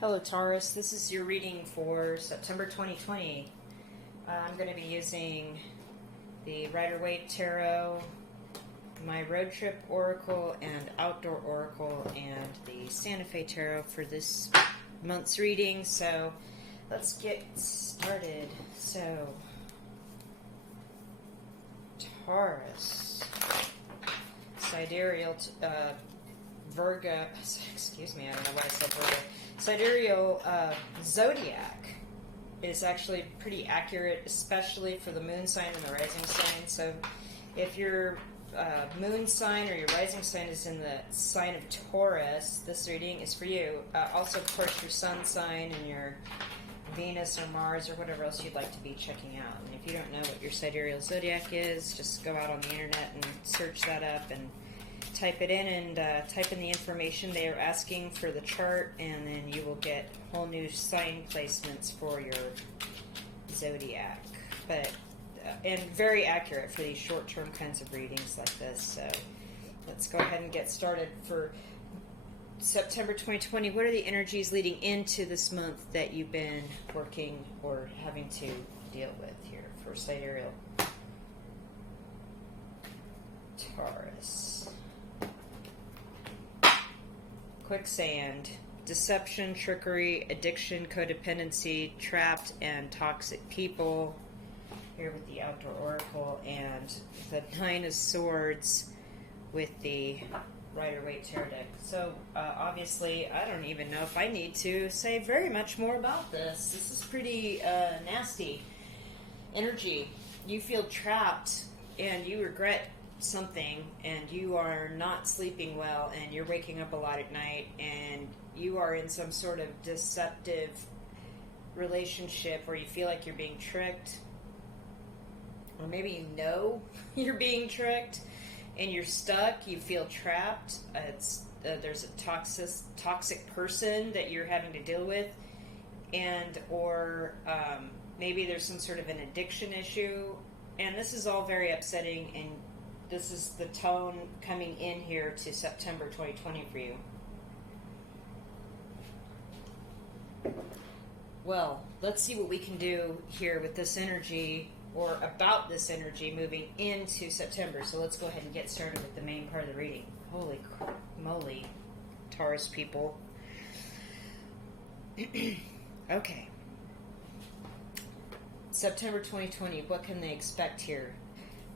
Hello Taurus, this is your reading for September 2020. I'm going to be using the Rider-Waite Tarot, my Road Trip Oracle and Outdoor Oracle, and the Santa Fe Tarot for this month's reading. So let's get started. So, Taurus, sidereal, Virgo, excuse me, I don't know why I said Virgo. Sidereal zodiac is actually pretty accurate, especially for the moon sign and the rising sign. So if your moon sign or your rising sign is in the sign of Taurus, this reading is for you. Also, of course, your sun sign and your Venus or Mars or whatever else you'd like to be checking out. And if you don't know what your sidereal zodiac is, just go out on the internet and search that up and type it in and type in the information they are asking for the chart, and then you will get whole new sign placements for your zodiac. But and very accurate for these short-term kinds of readings like this. So let's go ahead and get started for September 2020. What are the energies leading into this month that you've been working or having to deal with here for sidereal Taurus? Quicksand, deception, trickery, addiction, codependency, trapped and toxic people. Here with the Outdoor Oracle and the Nine of Swords with the Rider-Waite Tarot deck. So obviously, I don't even know if I need to say very much more about this. This is pretty nasty energy. You feel trapped and you regret something, and you are not sleeping well, and you're waking up a lot at night, and you are in some sort of deceptive relationship where you feel like you're being tricked, or maybe you know you're being tricked and you're stuck, you feel trapped. There's a toxic person that you're having to deal with, and or maybe there's some sort of an addiction issue, and this is all very upsetting. And this is the tone coming in here to September 2020 for you. Well, let's see what we can do here with this energy, or about this energy moving into September. So let's go ahead and get started with the main part of the reading. Holy moly, Taurus people. Okay. September 2020, what can they expect here?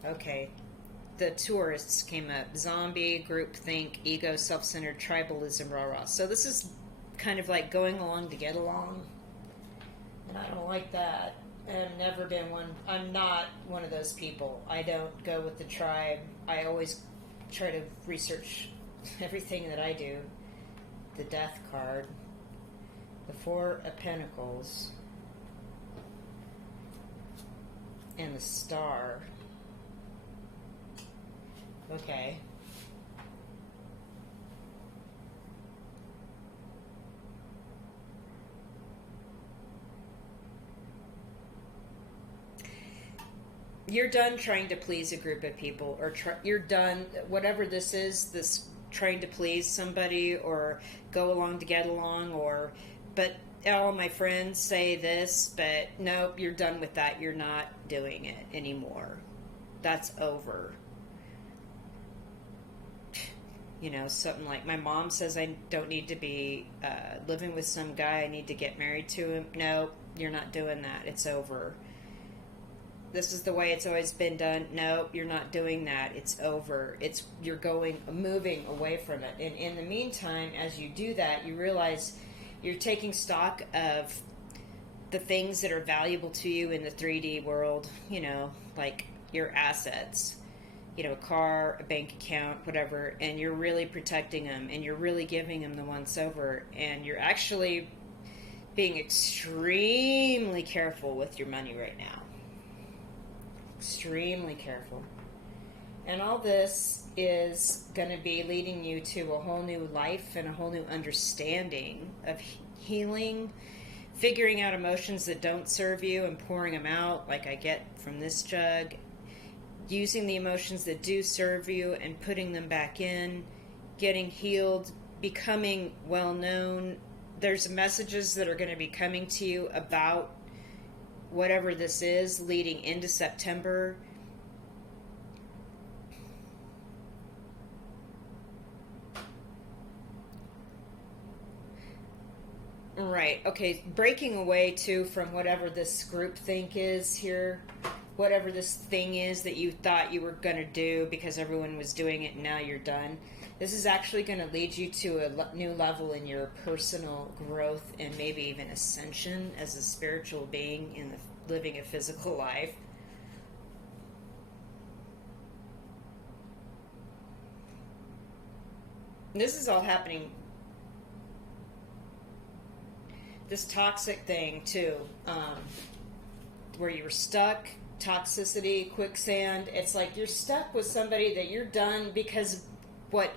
Okay. The tourists came up. Zombie, groupthink, ego, self-centered, tribalism, rah-rah. So this is kind of like going along to get along. And I don't like that. I've never been one. I'm not one of those people. I don't go with the tribe. I always try to research everything that I do. The Death card. The Four of Pentacles. And the Star. Okay. You're done trying to please a group of people, or you're done, whatever this is, this trying to please somebody or go along to get along, or, but all my friends say this, but nope, you're done with that. You're not doing it anymore. That's over. You know, something like my mom says I don't need to be living with some guy. I need to get married to him. No, you're not doing that. It's over. This is the way it's always been done. No, you're not doing that. It's over. You're moving away from it. And in the meantime, as you do that, you realize you're taking stock of the things that are valuable to you in the 3D world, you know, like your assets. You know, a car, a bank account, whatever, and you're really protecting them, and you're really giving them the once over, and you're actually being extremely careful with your money right now. Extremely careful. And all this is going to be leading you to a whole new life and a whole new understanding of healing, figuring out emotions that don't serve you and pouring them out, like I get from this jug, using the emotions that do serve you and putting them back in, getting healed, becoming well known, there's messages that are going to be coming to you about whatever this is leading into September. Right. Okay. Breaking away too from whatever this groupthink is here, whatever this thing is that you thought you were going to do because everyone was doing it and now you're done. This is actually going to lead you to a new level in your personal growth and maybe even ascension as a spiritual being in living a physical life. This is all happening. This toxic thing too, where you were stuck, toxicity, quicksand. It's like you're stuck with somebody that you're done because what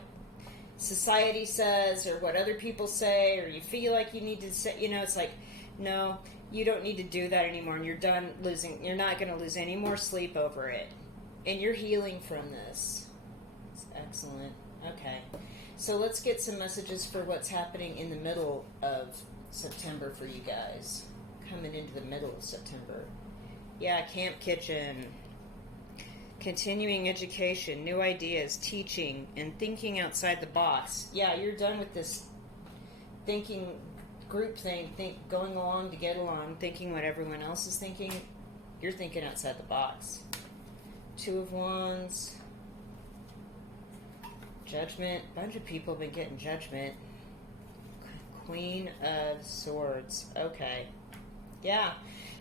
society says or what other people say, or you feel like you need to say, it's like, no, you don't need to do that anymore, and you're done losing. You're not going to lose any more sleep over it, and you're healing from this. It's excellent. Okay, so let's get some messages for what's happening in the middle of September for you guys. Coming into the middle of September. Yeah, camp kitchen. Continuing education, new ideas, teaching, and thinking outside the box. Yeah, you're done with this thinking group thing, going along to get along, thinking what everyone else is thinking. You're thinking outside the box. Two of Wands. Judgment. A bunch of people have been getting judgment. Queen of Swords. Okay. Yeah.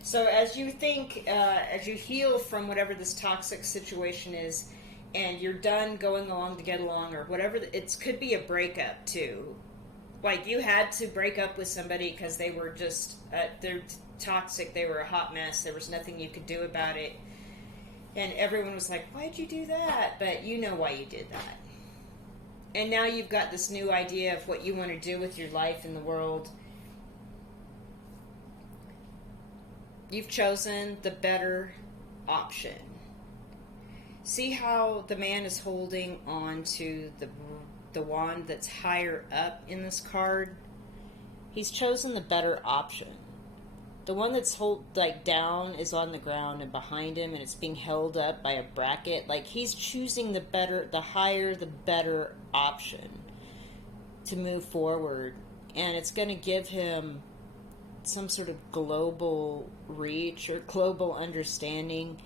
So as you think, as you heal from whatever this toxic situation is, and you're done going along to get along, or whatever, it could be a breakup too. Like you had to break up with somebody because they were just, they're toxic, they were a hot mess, there was nothing you could do about it. And everyone was like, why'd you do that? But you know why you did that. And now you've got this new idea of what you want to do with your life in the world. You've chosen the better option. See how the man is holding on to the wand that's higher up in this card? He's chosen the better option. The one that's down is on the ground and behind him, and it's being held up by a bracket. Like he's choosing the higher, the better option to move forward. And it's going to give him some sort of global reach or global understanding.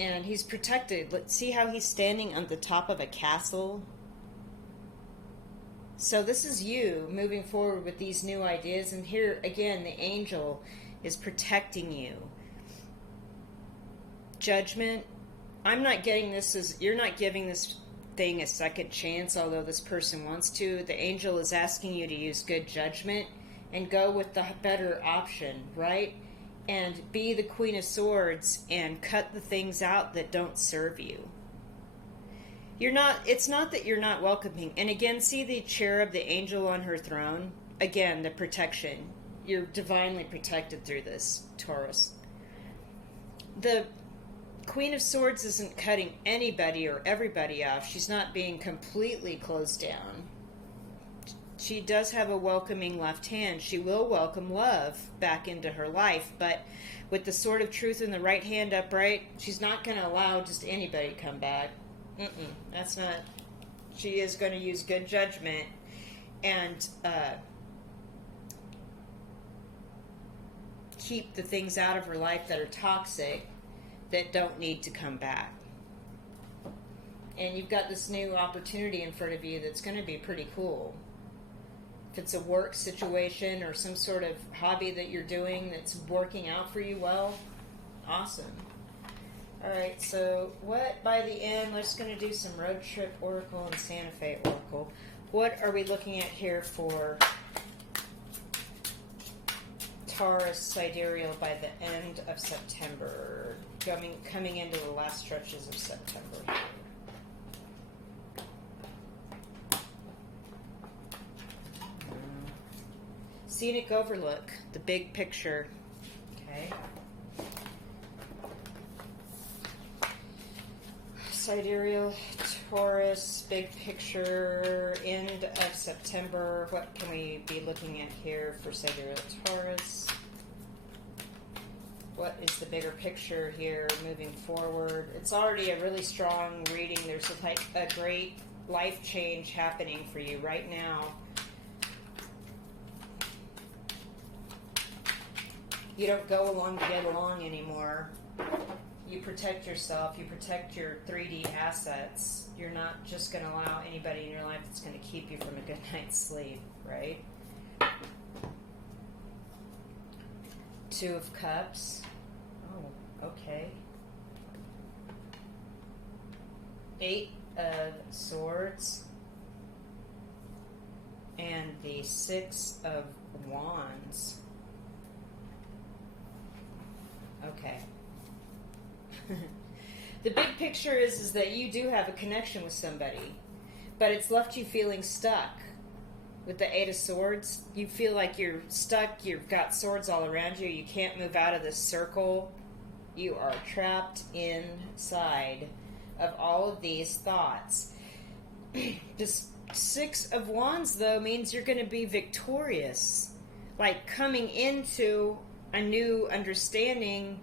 And he's protected. Let's see how he's standing on the top of a castle. So this is you moving forward with these new ideas, and here again the angel is protecting you. Judgment. I'm not getting this as you're not giving this thing a second chance, although this person wants to. The angel is asking you to use good judgment and go with the better option, right? And be the Queen of Swords and cut the things out that don't serve you. It's not that you're not welcoming. And again, see the cherub, the angel on her throne? Again, the protection. You're divinely protected through this, Taurus. The Queen of Swords isn't cutting anybody or everybody off. She's not being completely closed down. She does have a welcoming left hand. She will welcome love back into her life, but with the sword of truth in the right hand upright, she's not going to allow just anybody to come back. That's not. She is going to use good judgment and keep the things out of her life that are toxic, that don't need to come back. And you've got this new opportunity in front of you that's going to be pretty cool. If it's a work situation or some sort of hobby that you're doing that's working out for you well, awesome. Alright, so what by the end, we're just going to do some road trip oracle and Santa Fe oracle. What are we looking at here for Taurus sidereal by the end of September? Coming into the last stretches of September here. Scenic overlook, the big picture. Okay. Sidereal, Taurus, big picture, end of September. What can we be looking at here for sidereal Taurus? What is the bigger picture here moving forward? It's already a really strong reading. There's a great life change happening for you right now. You don't go along to get along anymore. You protect yourself. You protect your 3D assets. You're not just going to allow anybody in your life that's going to keep you from a good night's sleep, right? Two of Cups. Oh, okay. Eight of Swords. And the Six of Wands. Okay. The big picture is that you do have a connection with somebody, but it's left you feeling stuck. With the Eight of Swords, you feel like you're stuck, you've got swords all around you, you can't move out of this circle. You are trapped inside of all of these thoughts. This Six of Wands, though, means you're going to be victorious. Like coming into a new understanding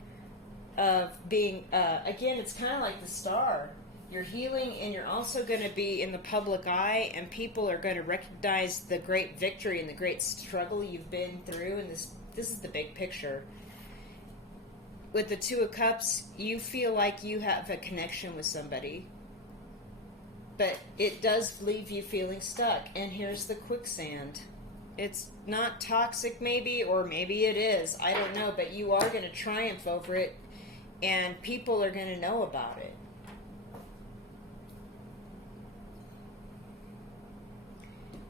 of being, again, it's kind of like the Star. You're healing, and you're also going to be in the public eye, and people are going to recognize the great victory and the great struggle you've been through. And this is the big picture. With the Two of Cups, you feel like you have a connection with somebody, but it does leave you feeling stuck. And here's the quicksand. It's not toxic, maybe, or maybe it is. I don't know, but you are going to triumph over it, and people are going to know about it.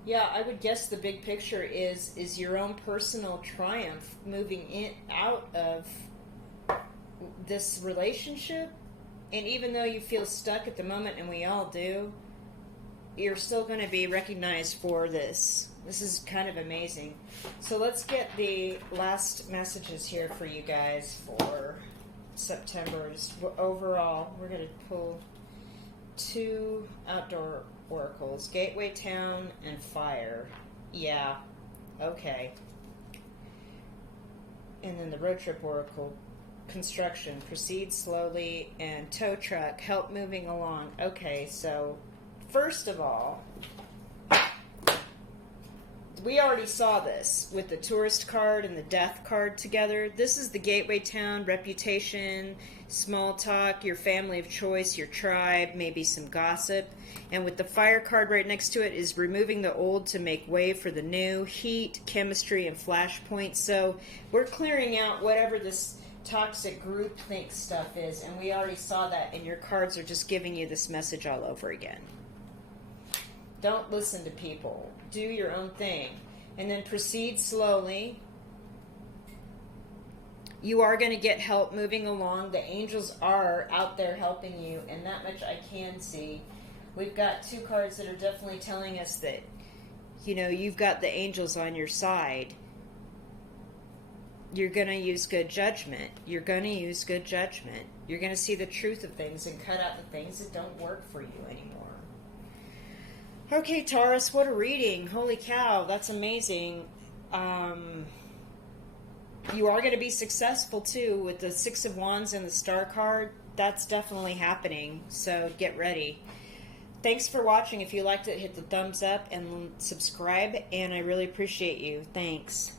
Yeah, I would guess the big picture is your own personal triumph moving out of this relationship. And even though you feel stuck at the moment, and we all do, you're still going to be recognized for this. This is kind of amazing. So let's get the last messages here for you guys for September. Just overall, we're going to pull two outdoor oracles, Gateway Town and Fire. Yeah, okay. And then the Road Trip Oracle, Construction, Proceed Slowly, and Tow Truck, Help Moving Along. Okay, so first of all, we already saw this with the Tourist card and the Death card together. This is the Gateway Town, reputation, small talk, your family of choice, your tribe, maybe some gossip. And with the Fire card right next to it is removing the old to make way for the new, heat, chemistry, and flashpoint. So we're clearing out whatever this toxic groupthink stuff is, and we already saw that, and your cards are just giving you this message all over again. Don't listen to people. Do your own thing. And then proceed slowly. You are going to get help moving along. The angels are out there helping you, and that much I can see. We've got two cards that are definitely telling us that, you know, you've got the angels on your side. You're going to use good judgment. You're going to use good judgment. You're going to see the truth of things and cut out the things that don't work for you anymore. Okay, Taurus, what a reading. Holy cow, that's amazing. You are going to be successful, too, with the Six of Wands and the Star card. That's definitely happening, so get ready. Thanks for watching. If you liked it, hit the thumbs up and subscribe, and I really appreciate you. Thanks.